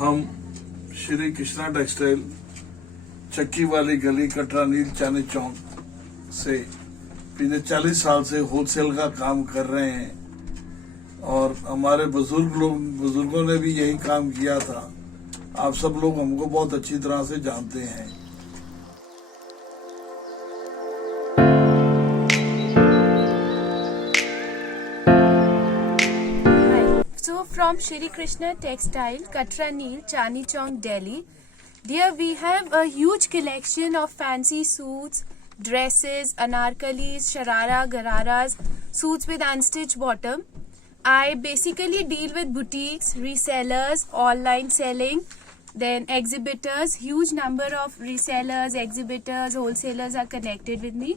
हम श्री कृष्णा टेक्सटाइल चक्की वाली गली कटरा नील चांदनी चौक से पिछले 40 साल से होलसेल का काम कर रहे हैं और हमारे बुजुर्गों ने भी यही काम किया था। आप सब लोग हमको बहुत अच्छी तरह से जानते हैं। So from Shri Krishna Textile, Katra Neel, Chandni Chowk, Delhi. Dear, we have a huge collection of fancy suits, dresses, anarkalis, sharara, gararas, suits with unstitched bottom. I basically deal with boutiques, resellers, online selling, then exhibitors. Huge number of resellers, exhibitors, wholesalers are connected with me.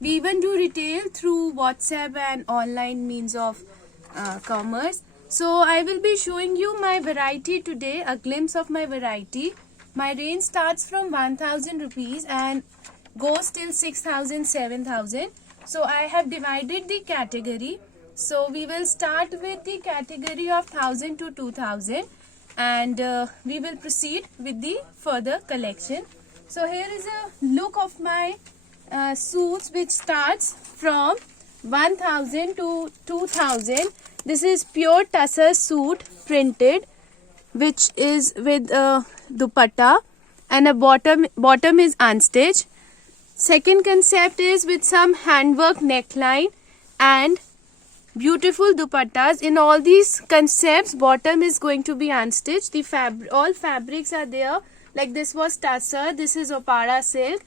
We even do retail through WhatsApp and online means of commerce. So I will be showing you my variety today, a glimpse of my variety. My range starts from 1000 rupees and goes till 6000, 7000. So I have divided the category. So we will start with the category of 1000 to 2000 and we will proceed with the further collection. So here is a look of my suits which starts from 1000 to 2000. This is pure tussar suit printed, which is with dupatta and a bottom is unstitched. Second concept is with some handwork neckline and beautiful dupattas. In all these concepts, bottom is going to be unstitched. The all fabrics are there. Like this was tussar, this is opara silk.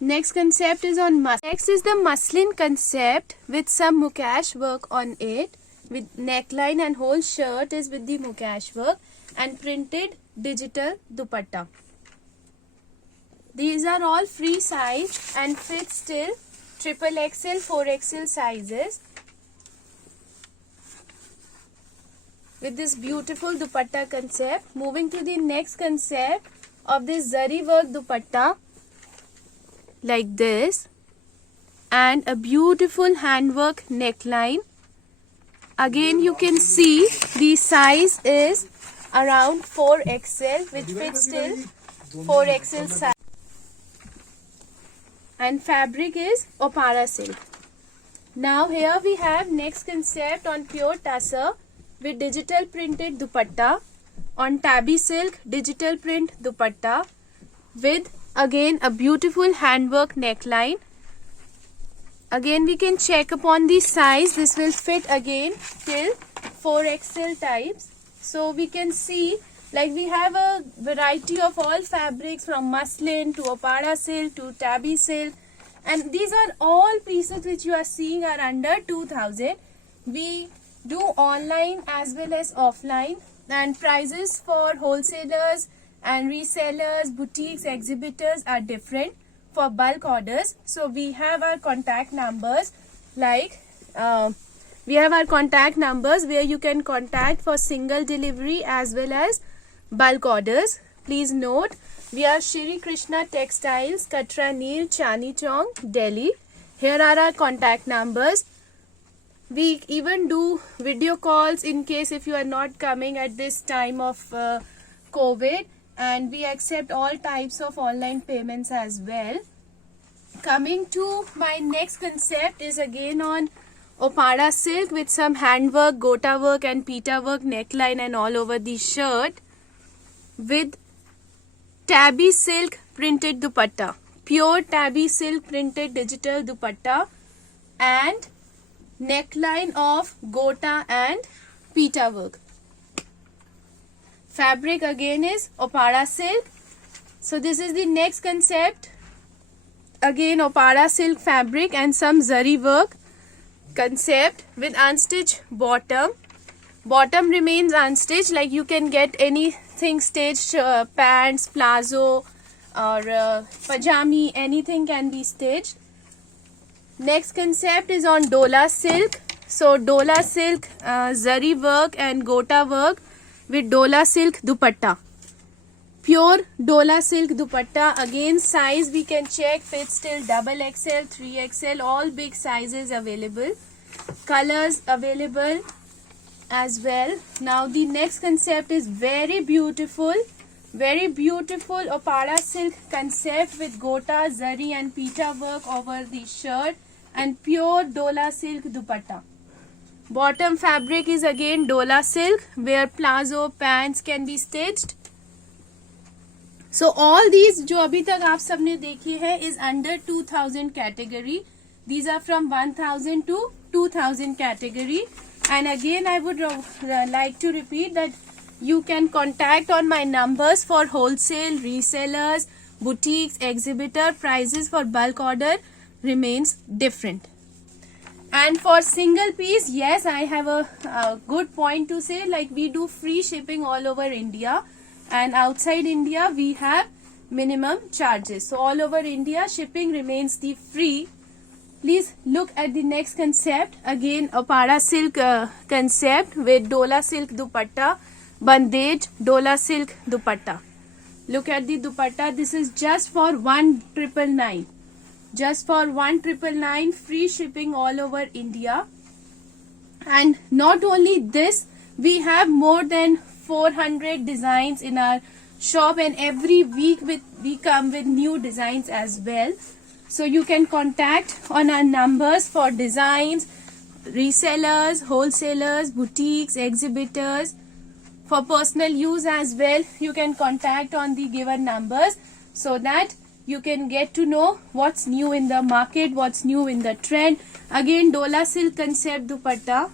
Next concept is on muslin. Next is the muslin concept with some mukash work on it. With neckline and whole shirt is with the mukash work and printed digital dupatta. These are all free size and fit still XXL, 4XL sizes. With this beautiful dupatta concept. Moving to the next concept of this zari work dupatta like this and a beautiful handwork neckline. Again you can see the size is around 4XL with fit still 4XL size and fabric is opara silk. Now here we have next concept on pure tussar with digital printed dupatta on tabby silk digital print dupatta with again a beautiful handwork neckline. Again we can check upon the size. This will fit again till 4XL types. So we can see like we have a variety of all fabrics from muslin to opara silk to tabby silk, and these are all pieces which you are seeing are under 2000. We do online as well as offline, and prices for wholesalers and resellers, boutiques, exhibitors are different for bulk orders. So we have our contact numbers like we have our contact numbers where you can contact for single delivery as well as bulk orders. Please note, we are Shri Krishna Textiles, Katra Neel, Chandni Chowk, Delhi. Here are our contact numbers. We even do video calls in case if you are not coming at this time of COVID, and we accept all types of online payments as well. Coming to my next concept is again on opara silk with some handwork, gota work and pita work neckline and all over the shirt with tabby silk printed dupatta, pure tabby silk printed digital dupatta and neckline of gota and pita work. Fabric again is opara silk. So this is the next concept. Again opara silk fabric and some zari work concept with unstitched bottom. Bottom remains unstitched, like you can get anything stitched, pants, palazzo or pajami, anything can be stitched. Next concept is on dola silk. So dola silk, zari work and gota work with dola silk dupatta. Pure dola silk dupatta. Again size we can check, fits till XXL, 3XL, all big sizes available. Colors available as well. Now the next concept is very beautiful Opara silk concept with gota, zari and pita work over the shirt and pure Dola silk dupatta. Bottom fabric is again Dola silk where palazzo pants can be stitched. So all these जो अभी तक आप सबने देखे हैं is under 2000 category. These are from 1000 to 2000 category. And again I would like to repeat that you can contact on my numbers for wholesale, resellers, boutiques, exhibitor. Prices for bulk order remains different. And for single piece, yes, I have a good point to say, like we do free shipping all over India. And outside India, we have minimum charges. So all over India, shipping remains the free. Please look at the next concept. Again, Opara silk concept with Dola silk dupatta, bandage Dola silk dupatta. Look at the dupatta. This is just for 1999. Just for 1999, free shipping all over India. And not only this, we have more than 400 designs in our shop, and every week we come with new designs as well. So you can contact on our numbers for designs, resellers, wholesalers, boutiques, exhibitors. For personal use as well, you can contact on the given numbers so that you can get to know what's new in the market, what's new in the trend. Again, Dola silk concept dupatta.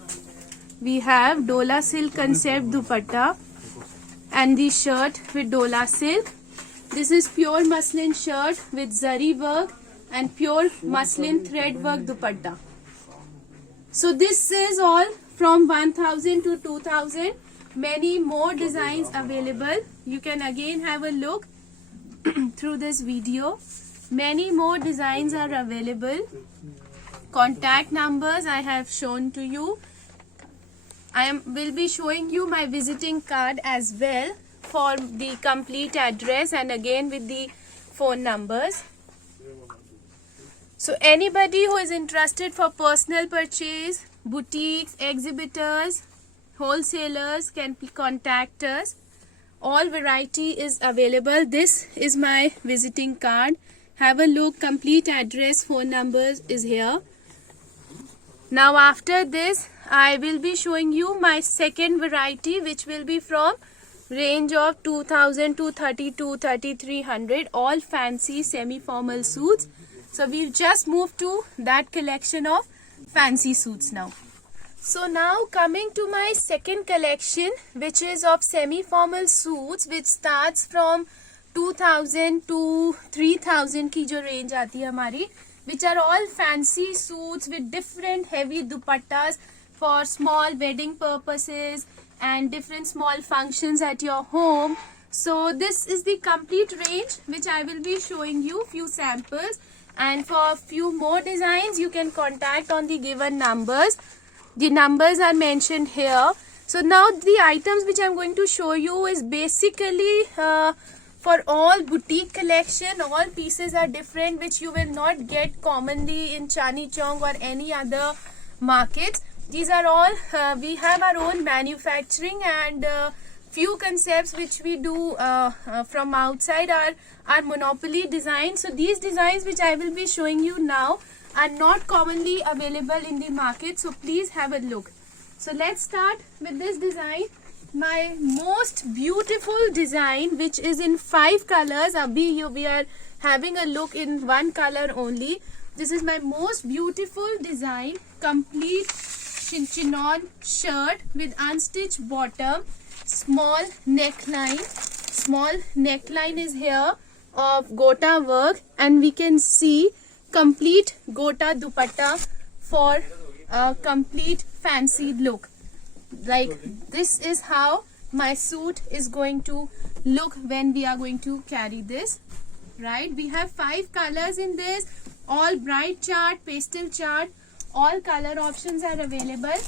We have Dola silk concept dupatta and the shirt with Dola silk. This is pure muslin shirt with zari work and pure muslin thread work dupatta. So this is all from 1000 to 2000. Many more designs available. You can again have a look through this video. Many more designs are available. Contact numbers I have shown to you. Will be showing you my visiting card as well for the complete address and again with the phone numbers. So anybody who is interested for personal purchase, boutiques, exhibitors, wholesalers can contact us. All variety is available. This is my visiting card. Have a look. Complete address, phone numbers is here. Now after this, I will be showing you my second variety, which will be from range of 2000 to 3300, all fancy semi-formal suits. So we've just moved to that collection of fancy suits now. So now coming to my second collection, which is of semi-formal suits, which starts from 2000 to 3000 की जो range आती है हमारी, which are all fancy suits with different heavy dupattas for small wedding purposes and different small functions at your home. So this is the complete range which I will be showing you few samples, and for few more designs you can contact on the given numbers. The numbers are mentioned here. So now the items which I am going to show you is basically for all boutique collection. All pieces are different, which you will not get commonly in Chandni Chowk or any other markets. These are all, we have our own manufacturing, and few concepts which we do from outside are monopoly designs. So these designs which I will be showing you now are not commonly available in the market. So please have a look. So let's start with this design. My most beautiful design, which is in 5 colors. Abhi we are having a look in 1 color only. This is my most beautiful design. Complete chinon shirt with unstitched bottom, small neckline. Small neckline is here of gota work, and we can see complete gota dupatta for a complete fancy look. Like this is how my suit is going to look when we are going to carry this, right? We have 5 colors in this, all bright chart, pastel chart, all color options are available.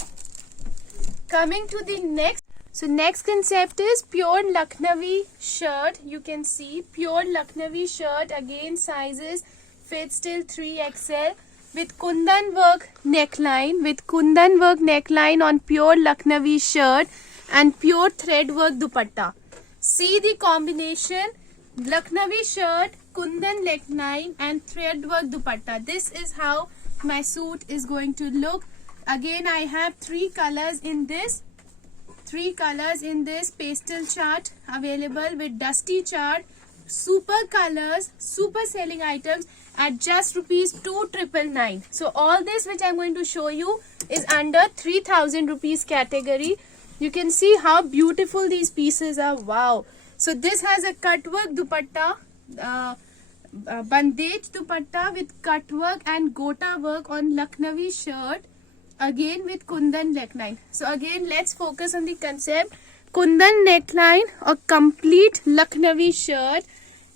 Coming to the next, so next concept is pure Lucknowi shirt. You can see pure Lucknowi shirt, again sizes fit till 3XL. with kundan work neckline on pure Lucknowi shirt and pure thread work dupatta. See the combination, Lucknowi shirt, kundan neckline and thread work dupatta. This is how my suit is going to look. Again, I have three colors in this pastel chart available with dusty chart, super colors, super selling items at just rupees 2,999. So all this which I'm going to show you is under 3,000 rupees category. You can see how beautiful these pieces are. Wow. So this has a cut work dupatta, bandage dupatta with cut work and gota work on Lucknowi shirt, again with kundan neckline. So again, let's focus on the concept. Kundan neckline, a complete Lucknowi shirt,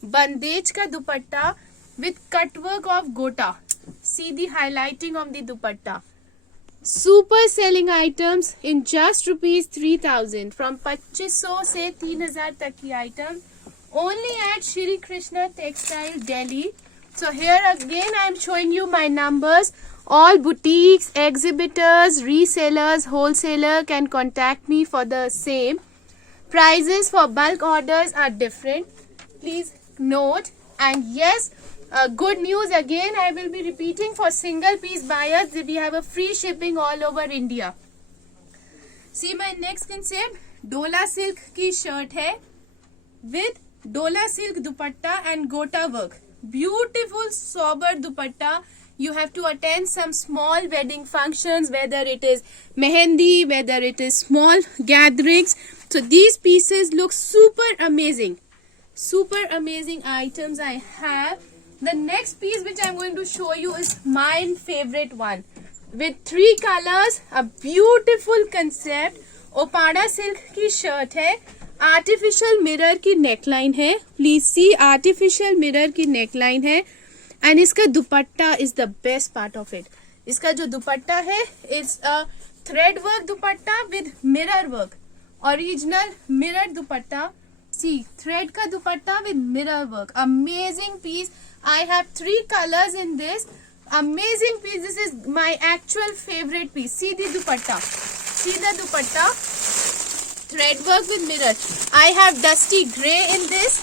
bandage ka dupatta with cut work of gota. See the highlighting of the dupatta. Super selling items in just rupees 3,000. From 2500 से 3,000 तक की item only at Shri Krishna Textile, Delhi. So here again I am showing you my numbers. All boutiques, exhibitors, resellers, wholesaler can contact me for the same. Prices for bulk orders are different. Please note. And yes, good news again, I will be repeating, for single piece buyers we have a free shipping all over India. See my next concept, Dola silk ki shirt hai with Dola silk dupatta and gota work. Beautiful sober dupatta. You have to attend some small wedding functions, whether it is mehendi, whether it is small gatherings. So these pieces look super amazing. Super amazing items I have. The next piece which I'm going to show you is my favorite one. With three colors, a beautiful concept. Opada silk की shirt है. Artificial mirror की neckline है. Please see, artificial mirror की neckline है. And इसका दुपट्टा is the best part of it. इसका जो दुपट्टा है, it's a thread work dupatta with mirror work. Original mirror dupatta. See, thread का दुपट्टा with mirror work. Amazing piece. I have three colors in this. Amazing piece. This is my actual favorite piece. See the dupatta. See the dupatta. Thread work with mirror. I have dusty grey in this.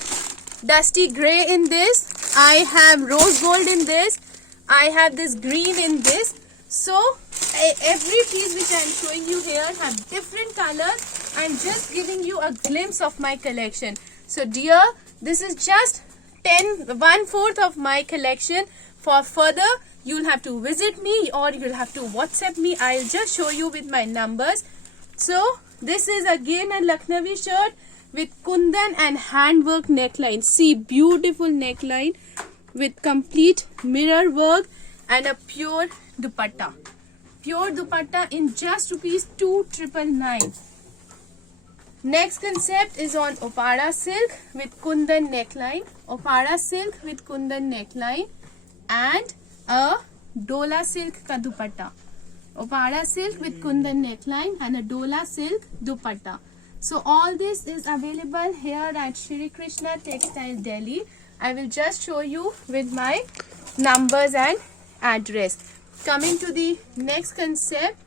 Dusty grey in this. I have rose gold in this. I have this green in this. So every piece which I am showing you here have different colors. I am just giving you a glimpse of my collection. So dear, this is just 1/4 of my collection. For further, you'll have to visit me or you'll have to WhatsApp me. I'll just show you with my numbers. So this is again a Lucknowi shirt with kundan and handwork neckline. See, beautiful neckline with complete mirror work and a pure dupatta. Pure dupatta in just rupees 2,999. Next concept is on Opada silk with kundan neckline. Opada silk with kundan neckline and a Dola silk ka dupatta. Opada silk with kundan neckline and a Dola silk dupatta. So all this is available here at Shri Krishna Textile, Delhi. I will just show you with my numbers and address. Coming to the next concept.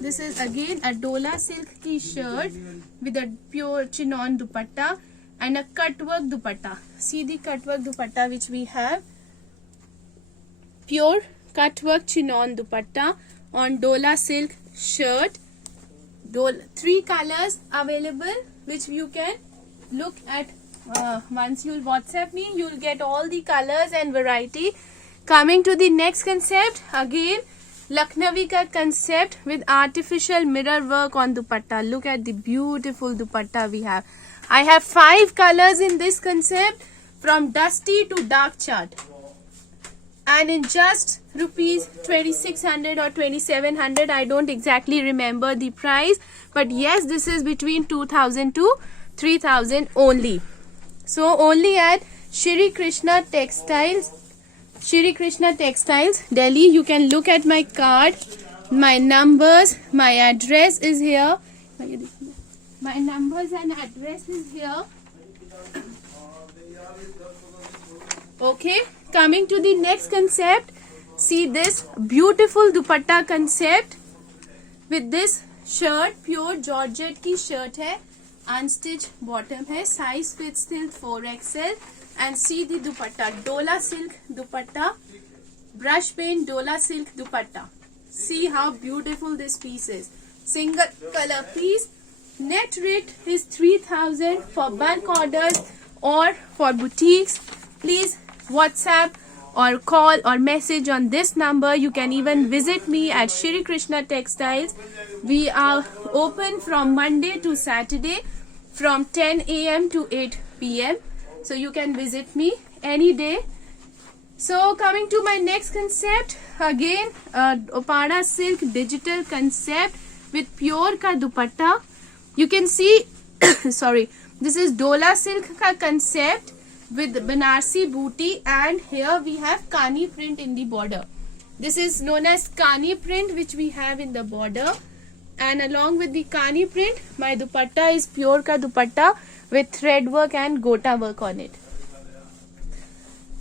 This is again a Dola silk t-shirt with a pure chinon dupatta and a cut work dupatta. See the cut work dupatta which we have. Pure cut work chinon dupatta on Dola silk shirt. Three colors available which you can look at. Once you'll WhatsApp me, you'll get all the colors and variety. Coming to the next concept, again Lucknowi ka concept with artificial mirror work on dupatta. Look at the beautiful dupatta we have. I have 5 colors in this concept, from dusty to dark chart, and in just rupees 2,600 or 2,700. I don't exactly remember the price, but yes, this is between 2,000 to 3,000 only. So only at Shri Krishna Textiles, Delhi. You can look at my card, my numbers, my address is here. My numbers and address is here. Okay, coming to the next concept. See this beautiful dupatta concept with this shirt. Pure Georgette की shirt है, unstitched bottom है, size fits till 4XL. And see the dupatta, Dola silk dupatta, brush paint Dola silk dupatta. See how beautiful this piece is. Single color piece. Net rate is 3,000 for bulk orders or for boutiques. Please WhatsApp or call or message on this number. You can even visit me at Shri Krishna Textiles. We are open from Monday to Saturday from 10 a.m. to 8 p.m. So you can visit me any day. So coming to my next concept, again Opada silk digital concept with pure ka dupatta. You can see sorry, this is Dola silk ka concept with Banarsi booty, and here we have Kani print in the border. This is known as Kani print, which we have in the border, and along with the Kani print, my dupatta is pure ka dupatta with thread work and gota work on it.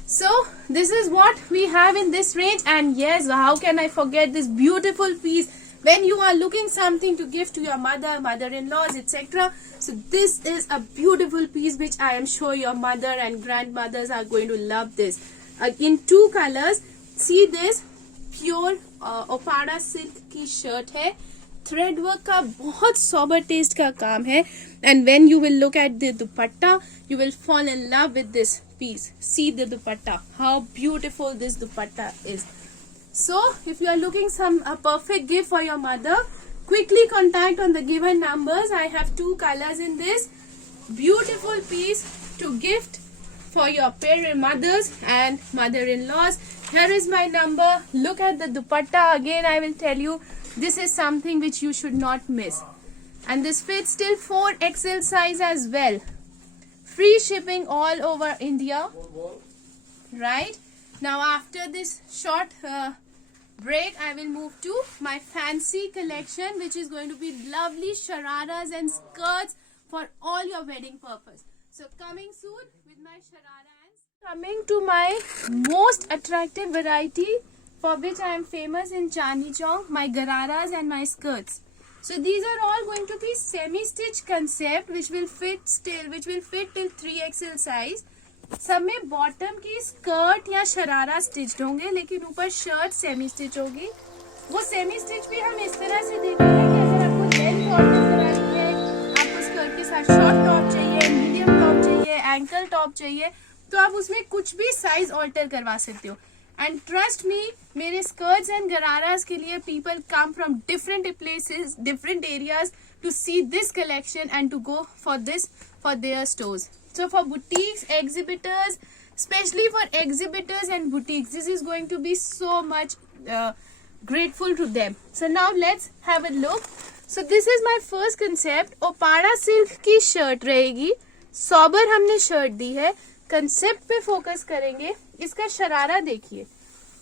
So this is what we have in this range, and yes, how can I forget this beautiful piece when you are looking something to give to your mother, mother-in-laws, etc. So this is a beautiful piece which I am sure your mother and grandmothers are going to love this. In two colors. See this pure Opada silk की shirt है, thread work का बहुत sober taste का काम है, and when you will look at the dupatta, you will fall in love with this piece. See the dupatta, how beautiful this dupatta is. So if you are looking a perfect gift for your mother, quickly contact on the given numbers. I have two colors in this beautiful piece to gift for your parent mothers and mother-in-laws. Here is my number. Look at the dupatta. Again I will tell you, this is something which you should not miss, and this fits till 4XL size as well. Free shipping all over India. Right now, after this short break, I will move to my fancy collection, which is going to be lovely shararas and skirts for all your wedding purpose. So coming soon with my sharara. Coming to my most attractive variety for which I am famous in Chandni Chowk, my gararas and my skirts. So these are all going to be semi-stitch concept which will fit till 3XL size. सब में bottom की skirt या sharara stitched होंगे, लेकिन ऊपर shirt semi stitch होगी. वो semi stitch भी हम इस तरह से देते हैं कि अगर आपको लेंथ ऑल्टर करानी है, आपको स्कर्ट के साथ शॉर्ट टॉप चाहिए, मीडियम टॉप चाहिए, एंकल टॉप चाहिए, तो आप उसमें कुछ भी साइज ऑल्टर करवा सकते हो. एंड ट्रस्ट मी, मेरे स्कर्ट्स एंड गरारास के लिए people come from different places, different areas to see this collection and to go for this for their stores. So for boutiques, exhibitors, especially for exhibitors and boutiques, this is going to be so much grateful to them. So now let's have a look. So this is my first concept. Opada silk की shirt रहेगी. Sober हमने shirt दी है. Concept पे focus करेंगे. इसका शरारा देखिए.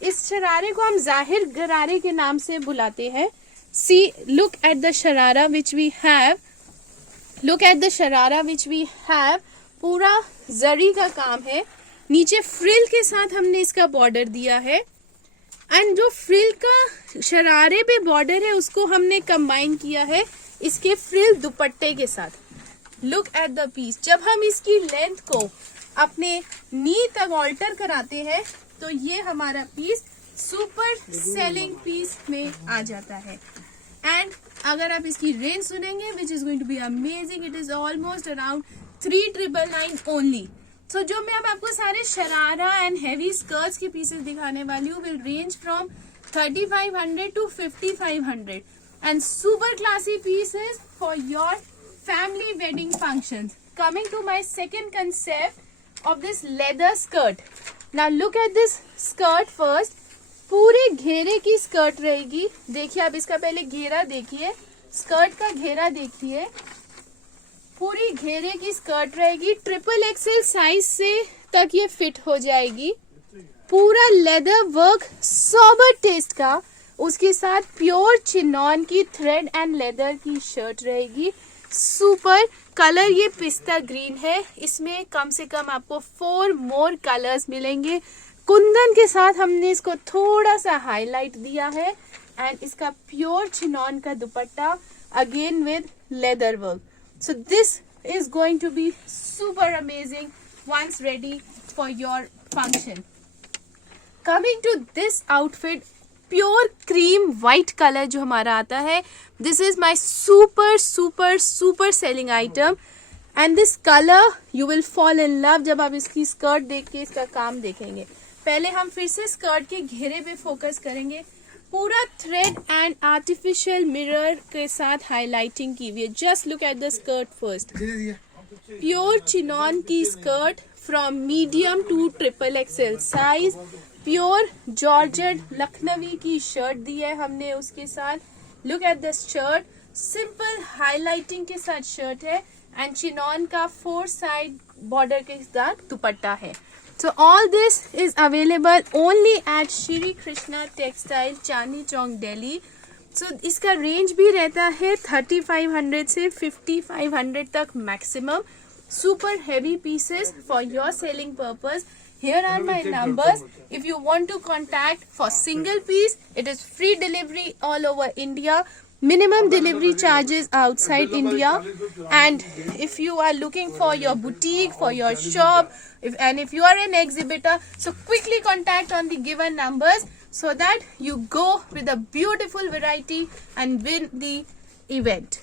इस शरारे को हम जाहिर गरारे के नाम से बुलाते हैं. See, look at the sharara which we have. Look at the sharara which we have. पूरा जरी का काम है, नीचे फ्रिल के साथ हमने इसका बॉर्डर दिया है, एंड जो फ्रिल का शरारे पे बॉर्डर है उसको हमने कंबाइन किया है इसके फ्रिल दुपट्टे के साथ. Look at the piece. जब हम इसकी लेंथ को अपने नी तक ऑल्टर कराते हैं तो ये हमारा पीस सुपर सेलिंग पीस में आ जाता है. एंड अगर आप इसकी रेंज सुनेंगे which is going to be amazing, it is almost around 3,999 only. So जो मैं अब आपको सारे शरारा एंड हैवी स्कर्ट्स के पीसेस दिखाने वाली हूँ will range from 3,500 to 5,500 and super classy pieces for your family wedding functions. Coming to my second concept of this leather skirt. Now look at this skirt first. पूरे घेरे की skirt रहेगी. देखिए, आप इसका पहले घेरा देखिए, स्कर्ट का घेरा देखिए, पूरी घेरे की स्कर्ट रहेगी. 3XL साइज से तक ये फिट हो जाएगी. पूरा लेदर वर्क सोबर टेस्ट का, उसके साथ प्योर चिनॉन की थ्रेड एंड लेदर की शर्ट रहेगी. सुपर कलर ये पिस्ता ग्रीन है, इसमें कम से कम आपको 4 मोर कलर्स मिलेंगे। कुंदन के साथ हमने इसको थोड़ा सा हाईलाइट दिया है एंड इसका प्योर चिनॉन का दुपट्टा again with leather work. So this is going to be super amazing once ready for your function. Coming to this outfit, pure cream white color जो हमारा आता है, this is my super selling item and this color you will fall in love जब आप इसकी skirt देख के इसका काम देखेंगे। पहले हम फिर से स्कर्ट के घेरे पे फोकस करेंगे। पूरा थ्रेड एंड आर्टिफिशियल मिरर के साथ हाईलाइटिंग की हुई है। Just look at the skirt first. Pure chinon की skirt from medium to XXL size. Pure georgette Lucknowi की शर्ट दी है हमने उसके साथ। Look at the shirt, simple highlighting के साथ शर्ट है एंड चिनॉन का 4 साइड बॉर्डर के साथ दुपट्टा है। So all this is available only at Shri Krishna Textile, Chandni Chowk, Delhi. So इसका रेंज भी रहता है 3500 से 5500 तक maximum. Super heavy pieces for your selling purpose. Here are my numbers. If you want to contact for single piece, it is free delivery all over India. Minimum delivery charges outside India, and if you are looking for your boutique, for your shop, if you are an exhibitor, so quickly contact on the given numbers so that you go with a beautiful variety and win the event.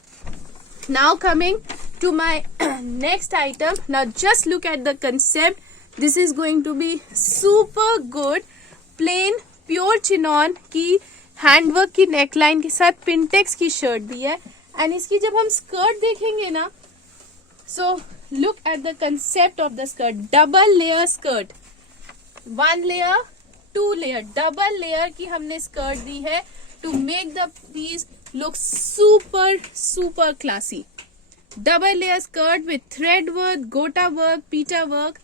Now coming to my next item. Now just look at the concept. This is going to be super good. Plain pure chinon की handwork की neckline के साथ Pintex की shirt दी है and इसकी जब हम स्कर्ट देखेंगे ना, so look at the concept of the skirt. Double layer skirt, 1 layer 2 layer, double layer की हमने स्कर्ट दी है to make the piece look super classy. Double layer skirt with thread work, gota work, पीटा work.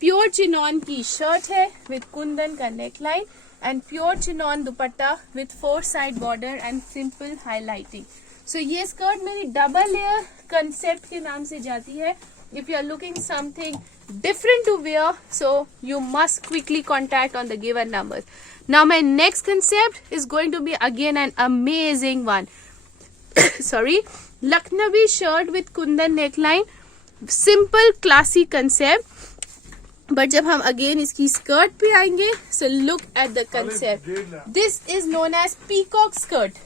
Pure chinon की shirt है with kundan का neckline and pure chinon dupatta with 4 side border and simple highlighting. So ये skirt मेरी double layer concept के नाम से जाती है। If you are looking something different to wear, so you must quickly contact on the given numbers. Now my next concept is going to be again an amazing one. Sorry, Lucknowi shirt with kundan neckline, simple classy concept. But जब हम again इसकी skirt पे आएंगे, so look at the concept. This is known as peacock skirt.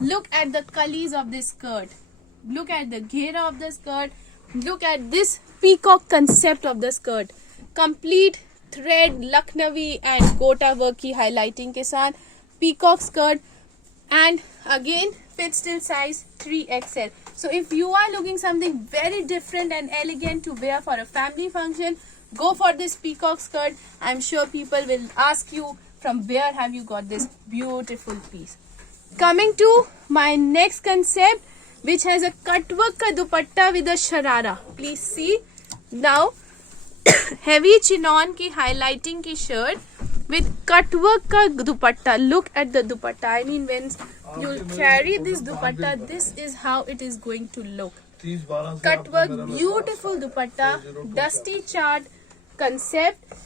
Look at the कलीज of this skirt, look at the घेरा of the skirt, look at this peacock concept of the skirt. Complete thread Lucknowi and gota work की highlighting के साथ peacock skirt and again fit still size 3XL. So if you are looking something very different and elegant to wear for a family function, go for this peacock skirt. I'm sure people will ask you from where have you got this beautiful piece. Coming to my next concept, which has a cut work ka dupatta with a sharara. Please see now. Heavy chinon ki highlighting ki shirt with cut work ka dupatta. Look at the dupatta. I mean, when you carry this dupatta, this is how it is going to look. Cut work, beautiful dupatta, dusty chart concept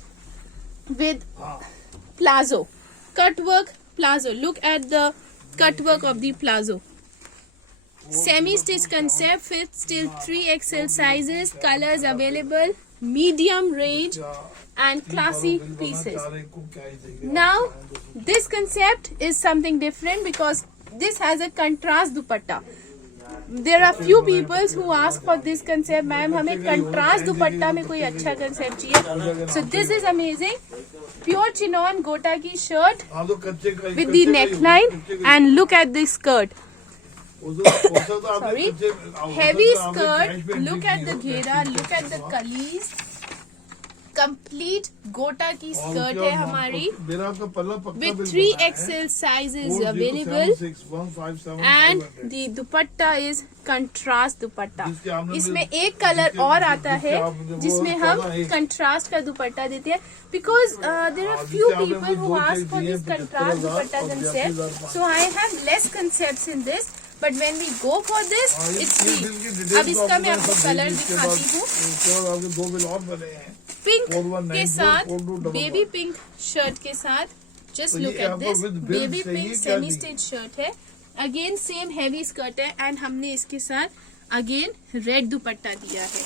with plazo. Cut work plazo. Look at the cut work of the plazo. Semi-stitch concept, fits till 3XL sizes, colors available, medium range and classy pieces. Now this concept is something different because this has a contrast dupatta. There are few people who ask for this concept, ma'am हमें contrast दुपट्टा में कोई अच्छा concept चाहिए. So this is amazing. Pure chinon gota की shirt with the neckline and look at the skirt. Sorry, heavy skirt. Look at the घेरा, look at the कलीज. Complete गोटा की skirt है हमारी with 3XL sizes available and the dupatta is contrast दुपट्टा. इसमें एक colour और आता है जिसमें हम contrast का दुपट्टा देते हैं because there are few people who ask for this contrast dupatta concept, so I have less concepts in this. but when we go for this, it's free. अब इसका मैं आपको कलर दिखाती हूँ. आपके 2 बिल और बने हैं पिंक 4192, के साथ, 4211. बेबी पिंक शर्ट के साथ. Just तो look ये at आपको this. with bill बेबी चाहिए पिंक क्या सेमी नहीं? स्टिच शर्ट है. अगेन सेम हैवी स्कर्ट है एंड हमने इसके साथ अगेन रेड दुपट्टा दिया है.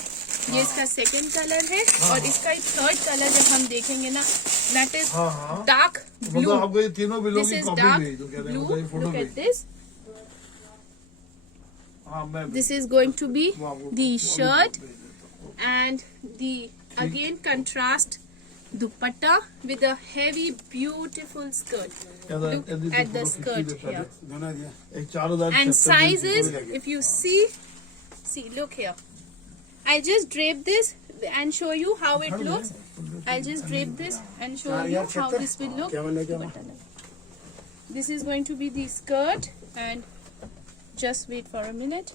ये इसका सेकंड कलर है और इसका थर्ड कलर जब हम देखेंगे ना, दैट इज डार्क ब्लू. मतलब आपको ये तीनों बिलों This की is कॉपी dark भेज दो, कह रहे हैं blue. मतलब ये फोटो Look भेज at this. हाँ मैं This is going to be वो आपको the कॉपी shirt भेज देता हूँ. and the again contrast dupatta with a heavy beautiful skirt. यदि- Look यदि at the फोटो skirt खींची देता here. है, एक 4000 And चक्कर की sizes, कोई लगे. if you see, look here. I'll just drape this and show you how it looks. I'll just drape this and show you how this will look. This is going to be the skirt and just wait for a minute.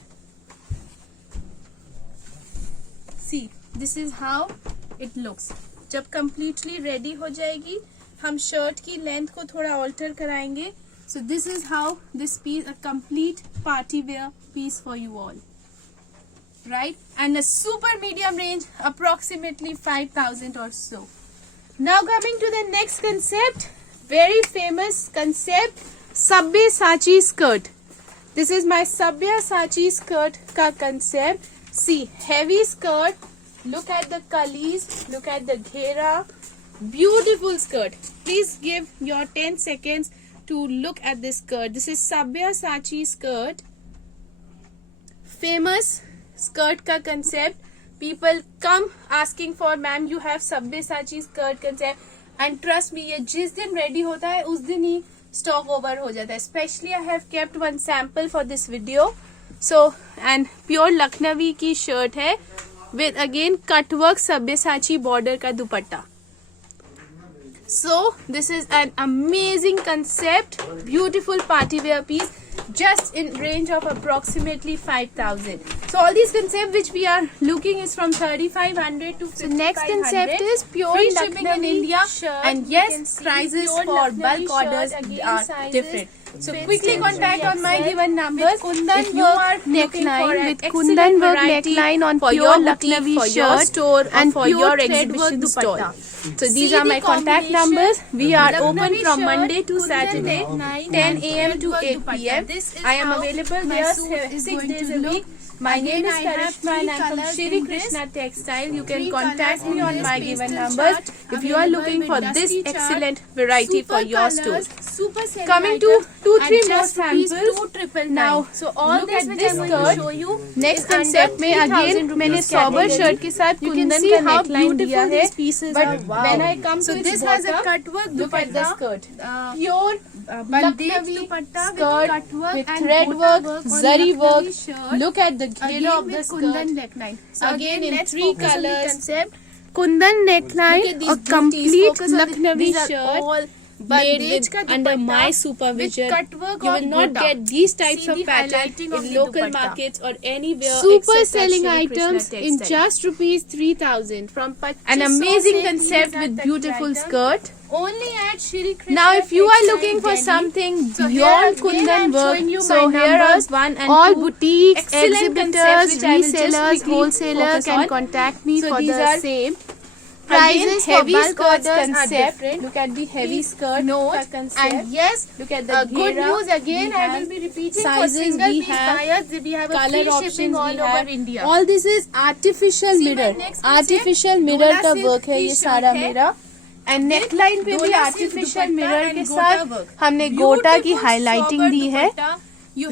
See, this is how it looks. जब completely ready हो जाएगी, हम shirt की length को थोड़ा alter कराएंगे. So this is how this piece, a complete party wear piece for you all. Right? And a super medium range, approximately 5,000 or so. Now coming to the next concept, very famous concept, Sabyasachi skirt. This is my Sabyasachi skirt ka concept. See, heavy skirt. Look at the kalis. Look at the ghera. Beautiful skirt. Please give your 10 seconds to look at this skirt. This is Sabyasachi skirt. Famous skirt ka concept. People come asking for, ma'am, you have Sabyasachi skirt concept. And trust me, ये जिस दिन ready होता है उस दिन ही stock over हो जाता है. Especially I have kept one sample for this video. So, and pure Lucknowi की shirt है with again cut work Sabyasachi border का दुपट्टा. So this is an amazing concept, beautiful party wear piece, just in range of approximately 5,000. So all these concepts which we are looking is from 3,500 to 5,500. So next concept is pure free shipping in India, and yes, prices for bulk orders are different. So quickly contact on my given numbers. If you are neckline with Kundan work neckline on pure Lucknowi shirt store and for your exhibition stall. So these are my contact numbers. We are open from Monday to Saturday, 10 a.m. to 8 p.m. I am available there 6 days a week. My name is Karishma and I am from Shri Krishna Textile. You can contact me on my given numbers if you are looking for this excellent variety for your store. Coming to 2-3 more samples now. So all this which I am going to show you. Next concept में again मैंने sober shirt के साथ कुंदन का neckline दिया है. But when I come to this has a cut work. Look at the skirt. Pure Lucknowi skirt with thread work, zari work. Look at the ghera of the skirt. So again in 3 colors. Kundan neckline, a complete Lucknowi shirt. Made with under my supervision. You will not get these types of patterns in local markets or anywhere. Super selling items in just ₹3,000 from an amazing concept with beautiful skirt. Only at Shri Krishna. Now, if you are looking for something beyond Kundan work, so here are all boutiques, exhibitors, resellers, wholesalers can contact me for the same. Prices heavy skirts concept. Look at the heavy skirt concept. And yes, look at the good news again. I will be repeating for single piece buyers. We have a free shipping all over India. All this is artificial mirror. Artificial mirror का work है ये सारा मेरा. And neckline पे भी artificial mirror के साथ हमने गोटा की highlighting दी है.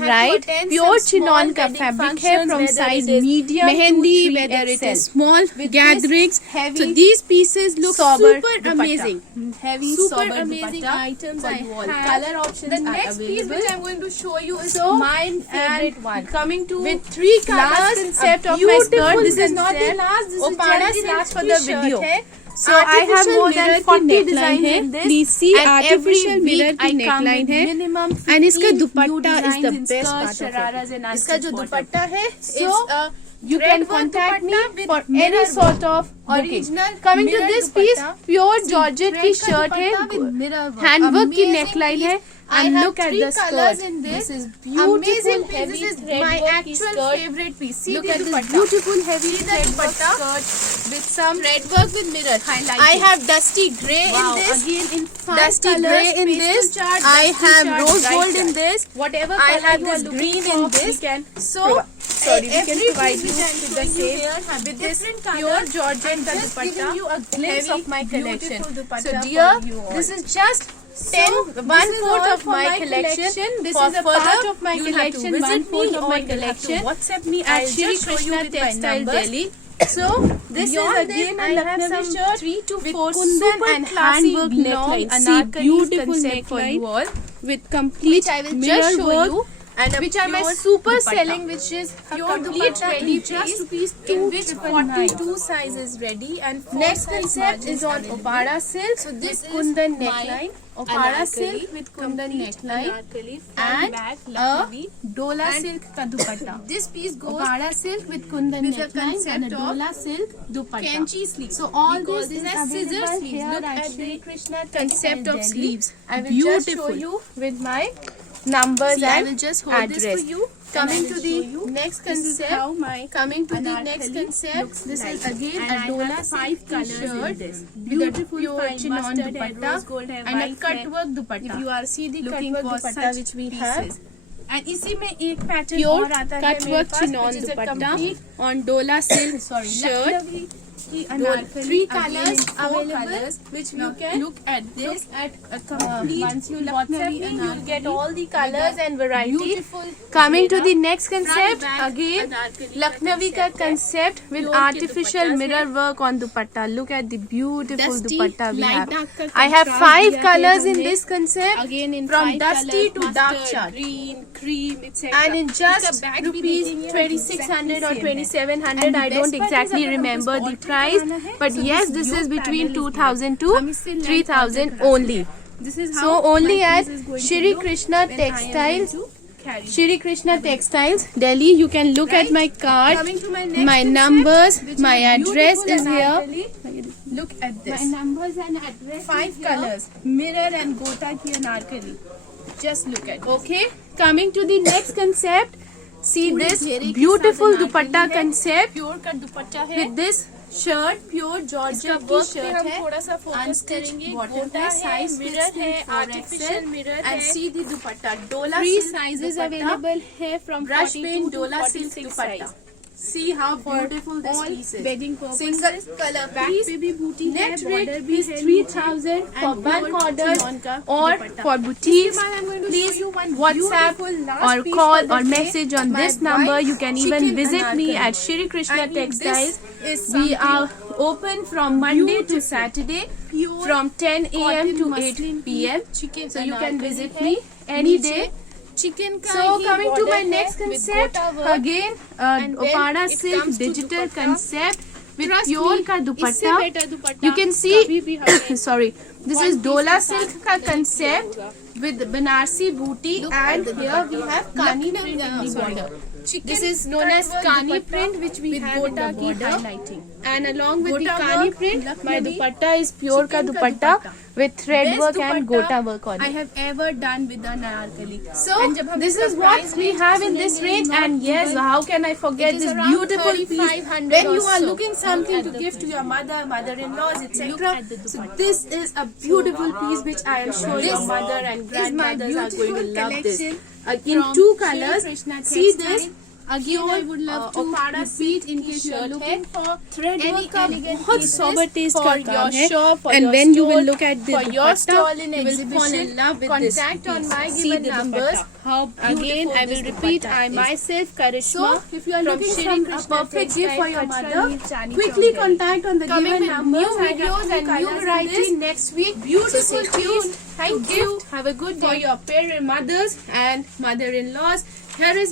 Right, pure chinon का fabric है from size medium mehendi, whether it is small gatherings. So these pieces look super amazing. Heavy, super amazing items I have. Color options the next piece which I am going to show you is my favorite one. Coming to with 3 colors. Last concept of my skirt. This is not the last. This is just the last for the video. So I have more than 40 designs in this. Please see artificial mirror की neckline है. And इसका दुपट्टा is the best part of it. इसका जो दुपट्टा है, it's you can contact me for any sort of booking. Coming to this piece, pure georgette की shirt है, handwork की neckline है, and look at the skirt. This is beautiful heavy threadwork skirt. Favorite piece. See Look the at this dupatta. beautiful heavy See the threadwork dupatta skirt with some Threadwork with mirror highlighting. I have dusty grey Wow, in this. again in 5 Dusty colors, grey in pastel this. chart, I dusty have chart, rose bright gold in chart. this. Whatever I color have you are this looking green for, in this. we can So sorry, we can every provide piece you which I'm with the showing you same here with this different pure colors. georgette I'm ka just dupatta, giving you a glimpse heavy, of my collection. beautiful dupatta So for dear, you all. this is just 1/4 of my collection. This For is a further part of my you'll have to collection. visit 1/4 me of or my you'll have to collection. WhatsApp me I'll at Shri just show Krishna you with my Textile numbers. Delhi. So this Beyond is again this, a I have Lucknowi some shirt 3 to with 4 kundan super and classy handwork long neckline. See, anarkali beautiful concept for neckline you all, with complete which I will mirror just show work, you, and a which are my pure super dupatta. selling, which is a Pure complete dupatta ready in just piece rupees in which 2,999. 42 sizes ready and 4 Next size concept margins is on available. Opara silk. So this With is kundan my neckline, Opara anarkali, silk with kundan neckline, and a Dola and silk ka dupatta. This piece goes Opara silk with kundan with the neckline and a concept of Dola silk dupatta. Kenchi sleeves. So all We call this this is as scissor available sleeves. here Look at at Shri the Krishna concept Textile of Delhi. sleeves. I will just show Beautiful. you with my numbers See, I and will just hold address. this for you. Coming and I to will the show you. next This is concept. how my Coming to the anarkali next concept. looks This like. is again And a I Dola have silk 5 colors in shirt, this. beautiful Pure pure chinon mustard hair, dupatta, rose gold hair, and a white cut hair. work dupatta. If you are see the Looking cut work for dupatta such which we pieces. have. And इसी में एक pattern Pure और आता है cut मेरे work pass, chinon which is a dupatta complete on Dola silk shirt. Lucknowi की Anarkali 3 again colors in 4 available, colors, which Now you can look at this. look at A complete once you Lucknowi WhatsApp me, you will get anarkali all the colors and variety. beautiful Coming to Zebra, the next concept, back again anarkali Lucknowi ka concept with Pure ke artificial dupattas mirror hai. work on dupatta. Look at the beautiful Dusty, dupatta we light have. dark का I have contrast 5 दिया है colors in हमने. this concept, Again in from 5 dusty colors, to dark mustard, chart. green, cream, etc. and in just इसका bag भी rupees देखेंगे, 2600 or exactly same है. 2700. And the I best don't part is exactly अगर हमको remember इसको the alter price, कराना है, but so yes, this this yoke is between panel is 2000 to हम इससे length 3000 alter करा only. This is So how only my at piece is going to Shri look Krishna when I am going Textiles, to carry. Shri Krishna Textiles Delhi. You can look at Right. my card, Coming to my next my concept, numbers, which my is a address beautiful is here. anarkali. Look at this. My numbers and address 5 is here. colors, mirror and gota ki anarkali. Just look at this. Okay, coming to the next concept. See पूरी this घेरे के beautiful साथ dupatta Anarkali है. concept pure का दुपट्टा है. with this shirt, pure इसका georgette की work पे shirt हम है. थोड़ा सा फोकस Unstitched करेंगे. bottom गोटा है, है, size मिरर fits है, in 4XL, artificial mirror and है. see the dupatta. Dola 3 silk sizes dupatta, available है from brush 42 paint to Dola silk 46 dupatta. size. See how beautiful this all piece is. bedding purposes. Single color Back piece. पे भी booty है, Net border rate भी is है 3000 for and bulk pure orders chinon का or dupatta. for boutiques. इसके बाद I'm going to Please show you one WhatsApp beautiful last or piece call for the or day. message on My this number. white You can even chicken visit me anarkali. at Shri Krishna I mean, Textiles. this is We something are open from Monday to beautiful. Saturday Pure from 10 a.m. cotton to 8 muslin p.m. chicken So you can anarkali visit है. me any नीचे day. chicken का So he coming to border my है next with concept, gota work. again And when Opara it silk comes to digital dupatta, concept with Trust pure me, ka इससे dupatta. better dupatta You can see, कभी भी हमें sorry, this one is piece Dola के silk साथ ka नहीं concept किया with Banarsi booty, Look and at the here we dupatta. have Kani Lucknow- print in the sorry. border. Chicken This is known cut as work Kani dupatta print, which we with have in the gota की border. highlighting. And along with the Gota Kani work, print, my Lucknowi dupatta is pure ka chicken ka dupatta dupatta. with thread Best work and dupatta gota work on I it. have ever done with the anarkali. So And जब हम this इसका is what price we range have in this सुनेंगे, range, not and yes, even- how can I forget It is this around beautiful piece 3,500 when you or are so. looking something Look to at the give to your mother, mother-in-laws, Look etc. at the So dupatta. this is a beautiful piece which I am sure your This mother and is my grandmothers are going to beautiful love this. collection In from 2 Shri colors. Krishna See Textile. this. Again, I would love to Opara repeat in silk case you are shirt looking है. for Thread any work का elegant बहुत pieces sober taste for का your काम है. shop, for And your when you will store, look at the for your dupatta, stall in you will fall exhibition, in love with contact this on piece. my See given the numbers. dupatta. How Again, beautiful I will this repeat, dupatta I is. myself, Karishma, So, if you are from looking Shri for a Krishna perfect gift for your Textile, mother, Kachari, Chani quickly Chowk, contact on the Coming given with numbers. new I have videos new and new colors in varieties this next week. Beautiful So stay tuned. piece. Thank you. Have a good day For for your parents, mothers and mother-in-laws. Here is